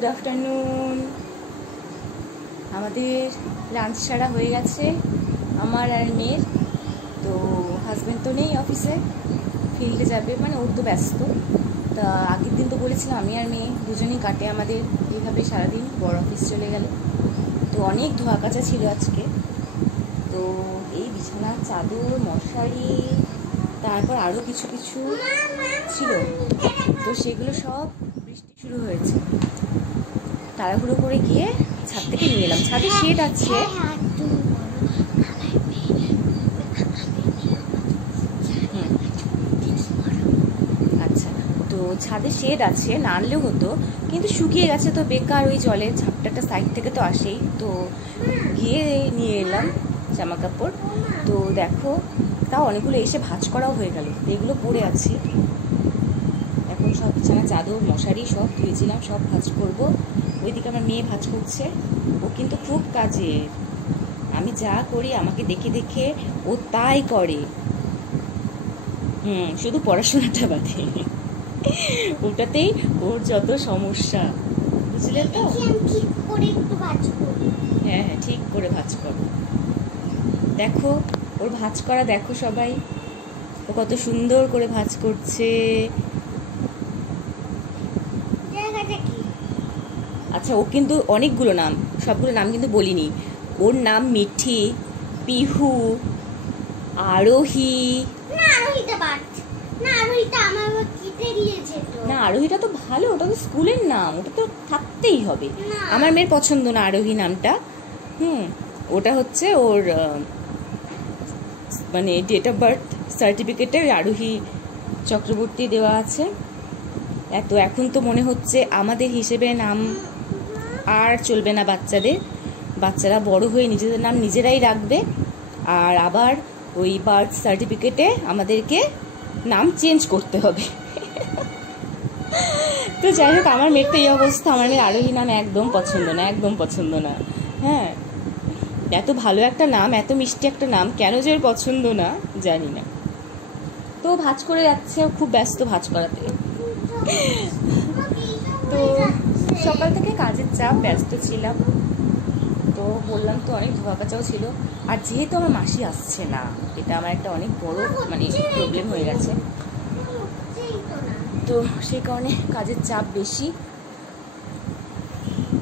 Good afternoon. আমাদের lunch সারা হয়ে গেছে আমার আর মেয়ের। তো হাজব্যান্ড তো নেই, অফিসে ফিল্ডে যাবে, মানে ওর তো ব্যস্ত। তা আগের দিন তো বলেছিলাম আমি আর মেয়ে দুজনেই কাটে আমাদের এইভাবে সারাদিন, বড় অফিস চলে গেলে। তো অনেক ধোয়া কাচা ছিল আজকে। তো এই বিছানার চাদর, মশারি, তারপর আরও কিছু কিছু ছিল, তো সেগুলো সব বৃষ্টি শুরু হয়েছে। তাড়াহুড়ো করে গিয়ে ছাদ থেকে নিয়ে এলাম। ছাদে শেড আছে, আচ্ছা, তো ছাদে শেড আছে, না আনলেও হতো, কিন্তু শুকিয়ে গেছে তো বেকার, ওই জলের ঝাপটাটা সাইড থেকে তো আসেই। তো গিয়ে নিয়ে এলাম জামা কাপড়। তো দেখো, তাও অনেকগুলো এসে ভাঁজ করাও হয়ে গেল, এগুলো পড়ে আছে। এখন সব বিছানা চাদর মশারি সব ধুয়েছিলাম, সব ভাঁজ করবো। ওইদিকে আমার মেয়ে ভাঁজ করছে। ও কিন্তু খুব কাজের, আমি যা করি আমাকে দেখে দেখে ও তাই করে। শুধু পড়াশোনাটা বাদে, ওটাতেই ওর যত সমস্যা, বুঝলে তো? হ্যাঁ হ্যাঁ, ঠিক করে ভাঁজ করো। দেখো ওর ভাঁজ করা, দেখো সবাই, ও কত সুন্দর করে ভাঁজ করছে। আচ্ছা, ও কিন্তু অনেকগুলো নাম, সবগুলো নাম কিন্তু বলিনি। ওর নাম মিঠি, পিহু, আরোহী। না, আরোহীটা তো ভালো, ওটা তো স্কুলের নাম, ওটা তো থাকতেই হবে। আমার মেয়ের পছন্দ না আরোহী নামটা। ওটা হচ্ছে ওর মানে ডেট অফ বার্থ সার্টিফিকেটে আরোহী চক্রবর্তী দেওয়া আছে। এত এখন তো মনে হচ্ছে আমাদের হিসেবে নাম আর চলবে না বাচ্চাদের, বাচ্চারা বড় হয়ে নিজেদের নাম নিজেরাই রাখবে। আর আবার ওই বার্থ সার্টিফিকেটে আমাদেরকে নাম চেঞ্জ করতে হবে। তো যাই হোক, আমার মেয়ের তো এই অবস্থা, আমার মেয়ের আরোহী নাম একদম পছন্দ না, একদম পছন্দ না। হ্যাঁ, এত ভালো একটা নাম, এত মিষ্টি একটা নাম, কেন যে ওর পছন্দ না জানি না। তো ভাঁজ করে যাচ্ছে, খুব ব্যস্ত ভাঁজ করাতে। তো সকাল থেকে কাজের চাপ, ব্যস্ত ছিলাম। তো বললাম তো অনেক ধোয়া কাচাও ছিল। আর যেহেতু আমার মাসি আসছে না, এটা আমার একটা অনেক বড় মানে প্রবলেম হয়ে গেছে। তো সেই কারণে কাজের চাপ বেশি।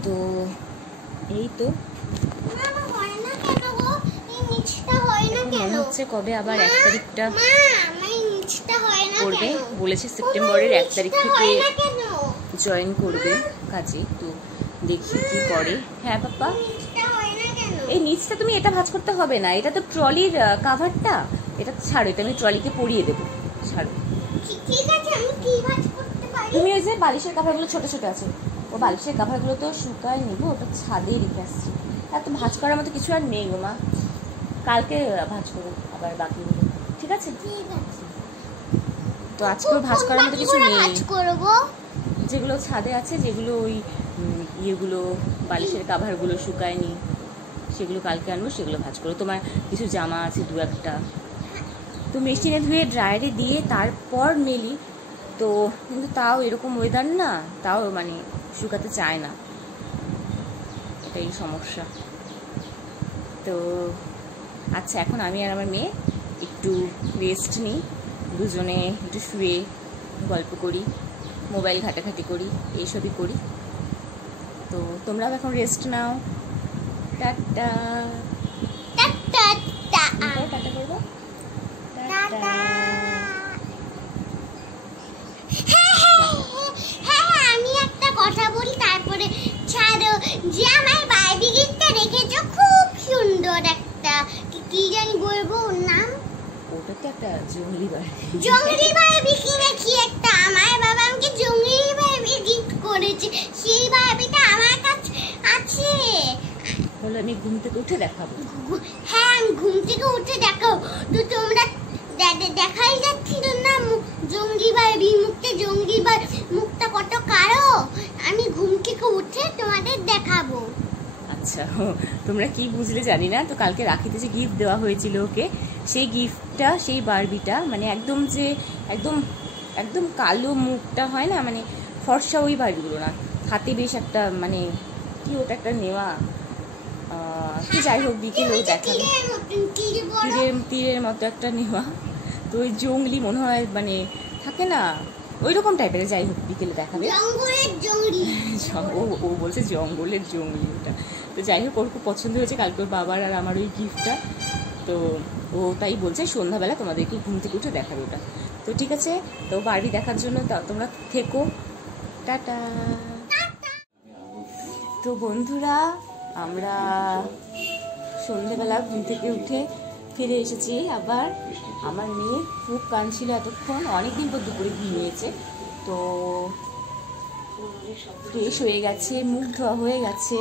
তো এই তো মনে হচ্ছে কবে আবার 1 তারিখটা করবে বলেছে, সেপ্টেম্বরের 1 তারিখ থেকে জয়েন করবে কাজে। তো দেখি কি করে। হ্যাঁ পাপা, এই নিচটা তুমি এটা ভাঁজ করতে হবে না, এটা তো ট্রলির কাভারটা, এটা ছাড়ো, এটা আমি ট্রলিকে পরিয়ে দেবো, ছাড়ো। তুমি ওই যে বালিশের কাভারগুলো ছোট ছোট আছে, ও বালিশের কাভারগুলো তো শুকায় নিবো, ওটা ছাদে রেখে আসছি। এত ভাঁজ করার মতো কিছু আর নেই গো মা, কালকে ভাঁজ করবো আবার বাকিগুলো, ঠিক আছে? তো আজকেও ভাঁজ করার মতো কিছু নেই, যেগুলো ছাদে আছে, যেগুলো ওই ইয়েগুলো বালিশের কাভারগুলো শুকায়নি, সেগুলো কালকে আনবো, সেগুলো ভাঁজ করবো। তোমার কিছু জামা আছে 2-1টা, তো মেশিনে ধুয়ে ড্রায়ারে দিয়ে তারপর মেলি। তো কিন্তু তাও এরকম ওয়েদার না, তাও মানে শুকাতে চায় না, এটাই সমস্যা। তো আচ্ছা, এখন আমি আর আমার মেয়ে একটু রেস্ট নিই, দুজনে একটু শুয়ে গল্প করি, মোবাইল ঘাটাঘাটি করি, এইসবই করি। তো তোমরাও এখন রেস্ট নাও। টাটা টাটা করবো, টাটা। আমি একটা কথা বলি তারপরে ছাড়ো, যে আমার বারবি গিফটটা রেখেছো খুব সুন্দর একটা, কি জানি বলবো ওর নাম? ওটা তো একটা জঙ্গলি বারবি কিনেছি একটা, আমার বাবা আমাকে জঙ্গলি বারবি গিফট করেছে, সেই বারবিটা আমার কাছে আছে। বলো, আমি ঘুম থেকে উঠে দেখাবো? হ্যাঁ, আমি ঘুম থেকে উঠে দেখাবো। তো তোমরা দেখাই যাচ্ছিল না জঙ্গলি বারবি মুখটা, জঙ্গলি মুখটা কত কালো, আমি ঘুম থেকে উঠে তোমাদের দেখাবো। আচ্ছা, তোমরা কি বুঝলে জানি না। তো কালকে রাখিতে যে গিফট দেওয়া হয়েছিল ওকে, সেই গিফটটা, সেই বারবিটা মানে একদম যে একদম একদম কালো মুখটা হয় না, মানে ফর্সা ওই বারবিগুলো না, হাতে বেশ একটা মানে কি ওটা একটা নেওয়া কি যাই হোক বিকেলেও দেখাবে তীরের মতো একটা নেওয়া। তো ওই জঙ্গলি মনে হয় মানে থাকে না ওই রকম টাইপের, যাই হোক বিকেলে দেখাবে। ও বলছে জঙ্গলের জঙ্গলি ওটা। তো যাই হোক ওর খুব পছন্দ হয়েছে কালকে ওর বাবার আর আমার ওই গিফটটা। তো ও তাই বলছে সন্ধ্যাবেলা তোমাদেরকে ঘুম থেকে উঠে দেখাবে ওটা। তো ঠিক আছে, তো বারবি দেখার জন্য তোমরা থেকো, টাটা। তো বন্ধুরা আমরা সন্ধ্যেবেলা ঘুম থেকে উঠে ফিরে এসেছি আবার। আমার মেয়ে খুব কাঁদছিল এতক্ষণ, অনেকদিন পর দুপুরে ঘুমিয়েছে। তো ফ্রেশ হয়ে গেছে, মুখ ধোয়া হয়ে গেছে,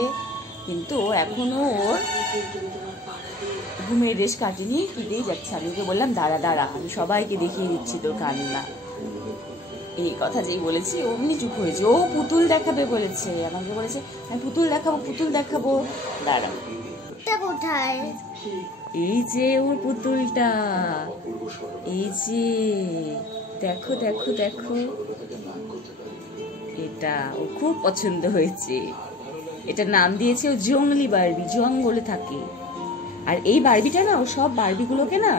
কিন্তু এখনও ওর ঘুমের রেশ কাটেনি, ফিরেই যাচ্ছে। আমি ওকে বললাম দাঁড়া আমি সবাইকে দেখিয়ে দিচ্ছি তোর কান্না। এই কথা যেই বলেছি অমনি চুপ হয়েছে। ও পুতুল দেখাবে বলেছে, আমাকে বলেছে আমি পুতুল দেখাবো। দাঁড়া কোথায়? এই যে ওর পুতুলটা, এই যে দেখো এটা ও খুব পছন্দ হয়েছে। এটা নাম দিয়েছে ও জঙ্গলি বারবি, জঙ্গলে থাকে। আর এই বারবিটা না ও সব বারবিগুলোকে না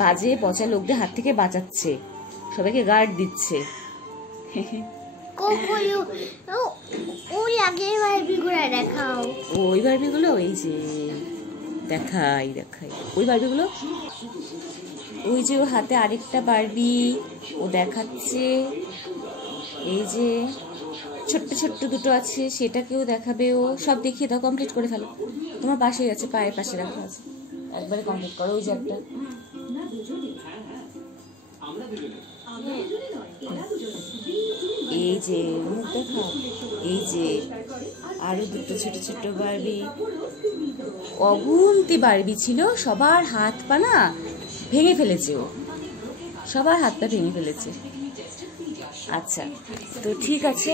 বাজে পচা লোকদের হাত থেকে বাঁচাচ্ছে, সবাইকে গার্ড দিচ্ছে। ওই বারবিগুলো এই যে দেখাই ওই বারবিগুলো, ওই যে ওর হাতে আরেকটা বারবি ও দেখাচ্ছে। এই যে ছোট্ট দুটো আছে সেটাকেও দেখাবে ও। সব দেখিয়ে দাও, কমপ্লিট করে ফেলো। তোমার পাশে আছে, পায়ের পাশে রাখা আছে, একবারে কমপ্লিট করো। ওই যে একটা এই যে মুখ দেখাও, এই যে আরো দুটো ছোট বারবি, অগুন্তি বারবি ছিল। সবার হাত পা না ভেঙে ফেলেছে ও, সবার হাত পা ভেঙে ফেলেছে। আচ্ছা তো ঠিক আছে,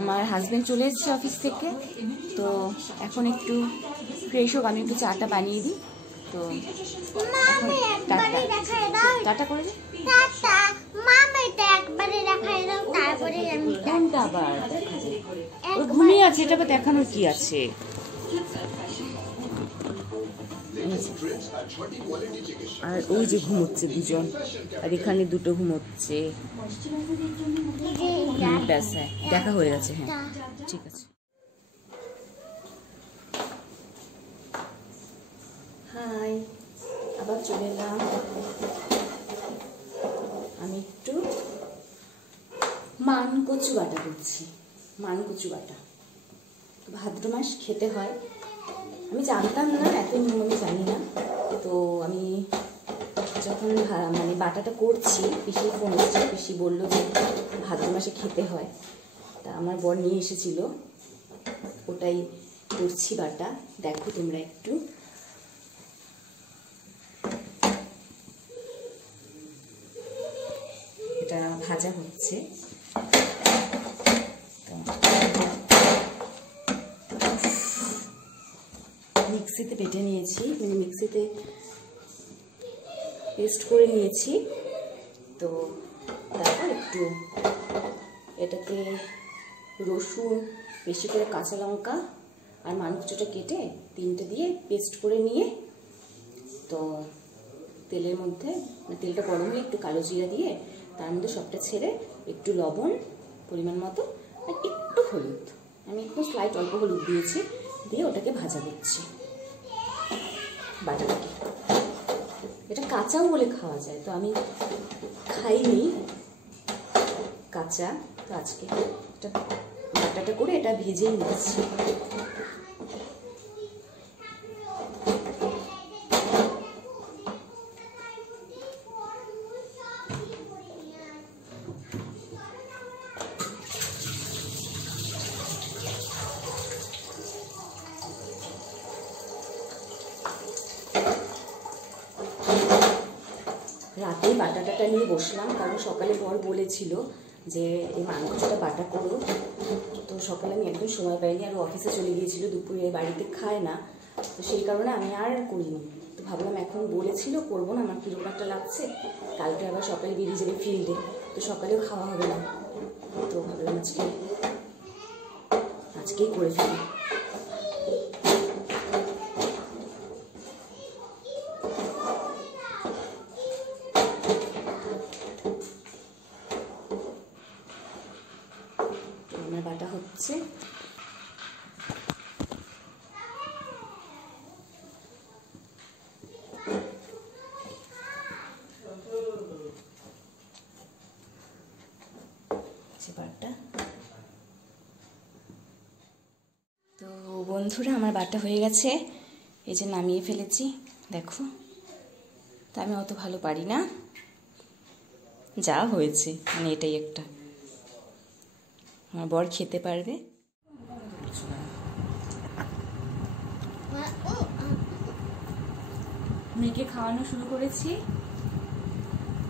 আমার হাজবেন্ড চলে এসেছে অফিস থেকে, তো এখন একটু ফ্রেশ হোক, আমি একটু চাটা বানিয়ে দিই। তো টাটা করে দিই। কোনটা আবার ও ঘুমিয়ে আছে, এটা আবার দেখানোর কি আছে? আর ওই যে ঘুমোচ্ছে দুজন, আর এখানে দুটো ঘুমোচ্ছে। ব্যাস, হ্যাঁ দেখা হয়ে গেছে, হ্যাঁ ঠিক আছে। হাই, আবার চলে এলাম। আমি একটু মানকচু বাটা করছি, মানকচু বাটা। ভাদ্র মাস খেতে হয়, আমি জানতাম না, এত নিয়ম আমি জানি না। তো আমি যখন মানে বাটাটা করছি, পিসি ফোন এসেছে, পিসি বললো যে ভাদ্র মাসে খেতে হয়। তা আমার বর নিয়ে এসেছিল, ওটাই করছি বাটা। দেখো তোমরা একটু, এটা ভাজা হচ্ছে। মিক্সিতে বেটে নিয়েছি, মানে মিক্সিতে পেস্ট করে নিয়েছি। তো তারপর একটু এটাতে রসুন, বেশি করে কাঁচা লঙ্কা আর মানকচুটা কেটে তিনটে দিয়ে পেস্ট করে নিয়ে, তো তেলের মধ্যে তেলটা গরম হয়ে একটু কালো জিরা দিয়ে তার মধ্যে সবটা ছেড়ে একটু লবণ পরিমাণ মতো আর একটু হলুদ, আমি একটু স্লাইট অল্প হলুদ দিয়েছি, দিয়ে ওটাকে ভাজা করছি বাটাটাকে। এটা কাঁচাও বলে খাওয়া যায়, তো আমি খাইনি কাঁচা, তো আজকে এটা বাটাটা করে এটা ভেজেই নিচ্ছি। রাতেই বাটাটা নিয়ে বসলাম, কারণ সকালে বর বলেছিল যে এই মাংসটা বাটা করো। তো সকালে আমি একদম সময় পাইনি, আর অফিসে চলে গিয়েছিল, দুপুরে বাড়িতে খায় না, তো সেই কারণে আমি আর করিনি। তো ভাবলাম এখন বলেছিল করবো না, আমার কিরকম একটা লাগছে, কালকে আবার সকালে বেরিয়ে যাবে ফিল্ডে, তো সকালেও খাওয়া হবে না, তো ভাবলাম আজকে আজকেই করে ফেলি। আমার বাটা হচ্ছে। বাটা তো বন্ধুরা, আমার বাটা হয়ে গেছে, এই যে নামিয়ে ফেলেছি। দেখো, তা আমি অত ভালো পারি না, যা হয়েছে মানে এটাই একটা। আমার বর খেতে পারবে। মেয়েকে খাওয়ানো শুরু করেছি,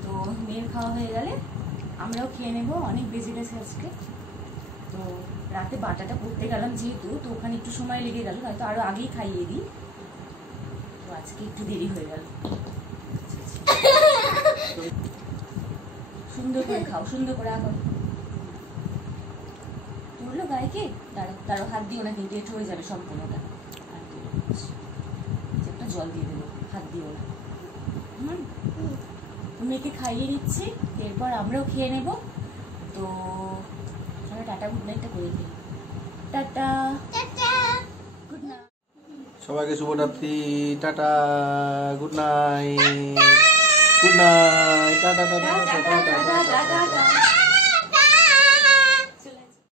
তো মেয়ের খাওয়া হয়ে গেলে আমরাও খেয়ে নেবো। অনেক বেজে গেছে আজকে, তো রাতে বাটাটা করতে গেলাম যেহেতু, তো ওখানে একটু সময় লেগে গেল, হয়তো আরো আগেই খাইয়ে দিই, তো আজকে একটু দেরি হয়ে গেল। সুন্দর করে খাও, সুন্দর করে এখন তুললো গায়ে, তারও হাত দিও না, কিন্তু এটু হয়ে যাবে সম্পূর্ণটা। একটা জল দিয়ে দেবো, হাত দিও না। মেয়েকে খাইয়ে দিচ্ছি, এরপর আমরাও খেয়ে নেব। তো আমরা টাটা গুড নাইটটা করে দিই। টাটা গুড নাইট সবাইকে, শুভরাত্রি, tata, good night, good night, tata tata tata tata tata.